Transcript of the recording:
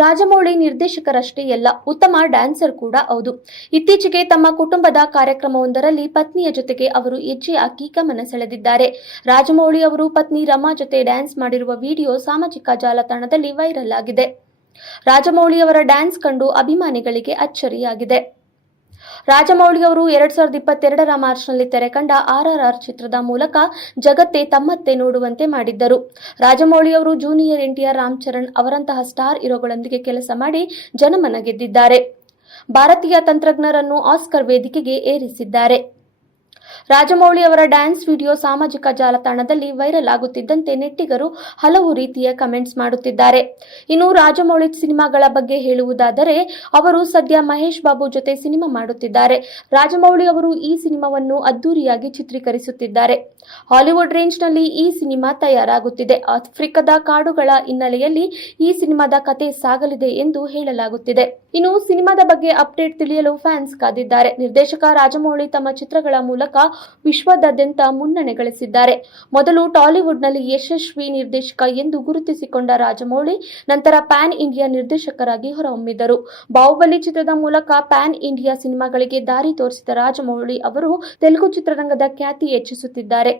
ರಾಜಮೌಳಿ ನಿರ್ದೇಶಕರಷ್ಟೇ ಅಲ್ಲ, ಉತ್ತಮ ಡ್ಯಾನ್ಸರ್ ಕೂಡ ಹೌದು. ಇತ್ತೀಚೆಗೆ ತಮ್ಮ ಕುಟುಂಬದ ಕಾರ್ಯಕ್ರಮವೊಂದರಲ್ಲಿ ಪತ್ನಿಯ ಜೊತೆಗೆ ಅವರು ಹೆಜ್ಜೆ ಹಾಕಿ ಗಮನ ಸೆಳೆದಿದ್ದಾರೆ. ರಾಜಮೌಳಿ ಅವರು ಪತ್ನಿ ರಮಾ ಜೊತೆ ಡ್ಯಾನ್ಸ್ ಮಾಡಿರುವ ವಿಡಿಯೋ ಸಾಮಾಜಿಕ ಜಾಲತಾಣದಲ್ಲಿ ವೈರಲ್ ಆಗಿದೆ. ರಾಜಮೌಳಿ ಅವರ ಡ್ಯಾನ್ಸ್ ಕಂಡು ಅಭಿಮಾನಿಗಳಿಗೆ ಅಚ್ಚರಿಯಾಗಿದೆ. ರಾಜಮೌಳಿ ಅವರು 2022ರ ಮಾರ್ಚ್ನಲ್ಲಿ ತೆರೆಕಂಡ RRR ಚಿತ್ರದ ಮೂಲಕ ಜಗತ್ತೇ ತಮ್ಮತ್ತೆ ನೋಡುವಂತೆ ಮಾಡಿದ್ದರು. ರಾಜಮೌಳಿ ಅವರು ಜೂನಿಯರ್ NTR, ರಾಮ್ ಚರಣ್ ಅವರಂತಹ ಸ್ಟಾರ್ ಹೀರೋಗಳೊಂದಿಗೆ ಕೆಲಸ ಮಾಡಿ ಜನಮನ ಗೆದ್ದಿದ್ದಾರೆ. ಭಾರತೀಯ ತಂತ್ರಜ್ಞರನ್ನು ಆಸ್ಕರ್ ವೇದಿಕೆಗೆ ಏರಿಸಿದ್ದಾರೆ. ರಾಜಮೌಳಿ ಅವರ ಡ್ಯಾನ್ಸ್ ವಿಡಿಯೋ ಸಾಮಾಜಿಕ ಜಾಲತಾಣದಲ್ಲಿ ವೈರಲ್ ಆಗುತ್ತಿದ್ದಂತೆ ನೆಟ್ಟಿಗರು ಹಲವು ರೀತಿಯ ಕಮೆಂಟ್ಸ್ ಮಾಡುತ್ತಿದ್ದಾರೆ. ಇನ್ನು ರಾಜಮೌಳಿ ಸಿನಿಮಾಗಳ ಬಗ್ಗೆ ಹೇಳುವುದಾದರೆ, ಅವರು ಸದ್ಯ ಮಹೇಶ್ ಬಾಬು ಜೊತೆ ಸಿನಿಮಾ ಮಾಡುತ್ತಿದ್ದಾರೆ. ರಾಜಮೌಳಿ ಅವರು ಈ ಸಿನಿಮಾವನ್ನು ಅದ್ದೂರಿಯಾಗಿ ಚಿತ್ರೀಕರಿಸುತ್ತಿದ್ದಾರೆ. ಹಾಲಿವುಡ್ ರೇಂಜ್ನಲ್ಲಿ ಈ ಸಿನಿಮಾ ತಯಾರಾಗುತ್ತಿದೆ. ಆಫ್ರಿಕಾದ ಕಾಡುಗಳ ಹಿನ್ನೆಲೆಯಲ್ಲಿ ಈ ಸಿನಿಮಾದ ಕತೆ ಸಾಗಲಿದೆ ಎಂದು ಹೇಳಲಾಗುತ್ತಿದೆ. ಇನ್ನು ಸಿನಿಮಾದ ಬಗ್ಗೆ ಅಪ್ಡೇಟ್ ತಿಳಿಯಲು ಫ್ಯಾನ್ಸ್ ಕಾದಿದ್ದಾರೆ. ನಿರ್ದೇಶಕ ರಾಜಮೌಳಿ ತಮ್ಮ ಚಿತ್ರಗಳ ಮೂಲಕ ವಿಶ್ವದಾದ್ಯಂತ ಮುನ್ನಡೆ ಗಳಿಸಿದ್ದಾರೆ. ಮೊದಲು ಟಾಲಿವುಡ್ನಲ್ಲಿ ಯಶಸ್ವಿ ನಿರ್ದೇಶಕ ಎಂದು ಗುರುತಿಸಿಕೊಂಡ ರಾಜಮೌಳಿ ನಂತರ ಪ್ಯಾನ್ ಇಂಡಿಯಾ ನಿರ್ದೇಶಕರಾಗಿ ಹೊರಹೊಮ್ಮಿದರು. ಬಾಹುಬಲಿ ಚಿತ್ರದ ಮೂಲಕ ಪ್ಯಾನ್ ಇಂಡಿಯಾ ಸಿನಿಮಾಗಳಿಗೆ ದಾರಿ ತೋರಿಸಿದ ರಾಜಮೌಳಿ ಅವರು ತೆಲುಗು ಚಿತ್ರರಂಗದ ಖ್ಯಾತಿ ಹೆಚ್ಚಿಸುತ್ತಿದ್ದಾರೆ.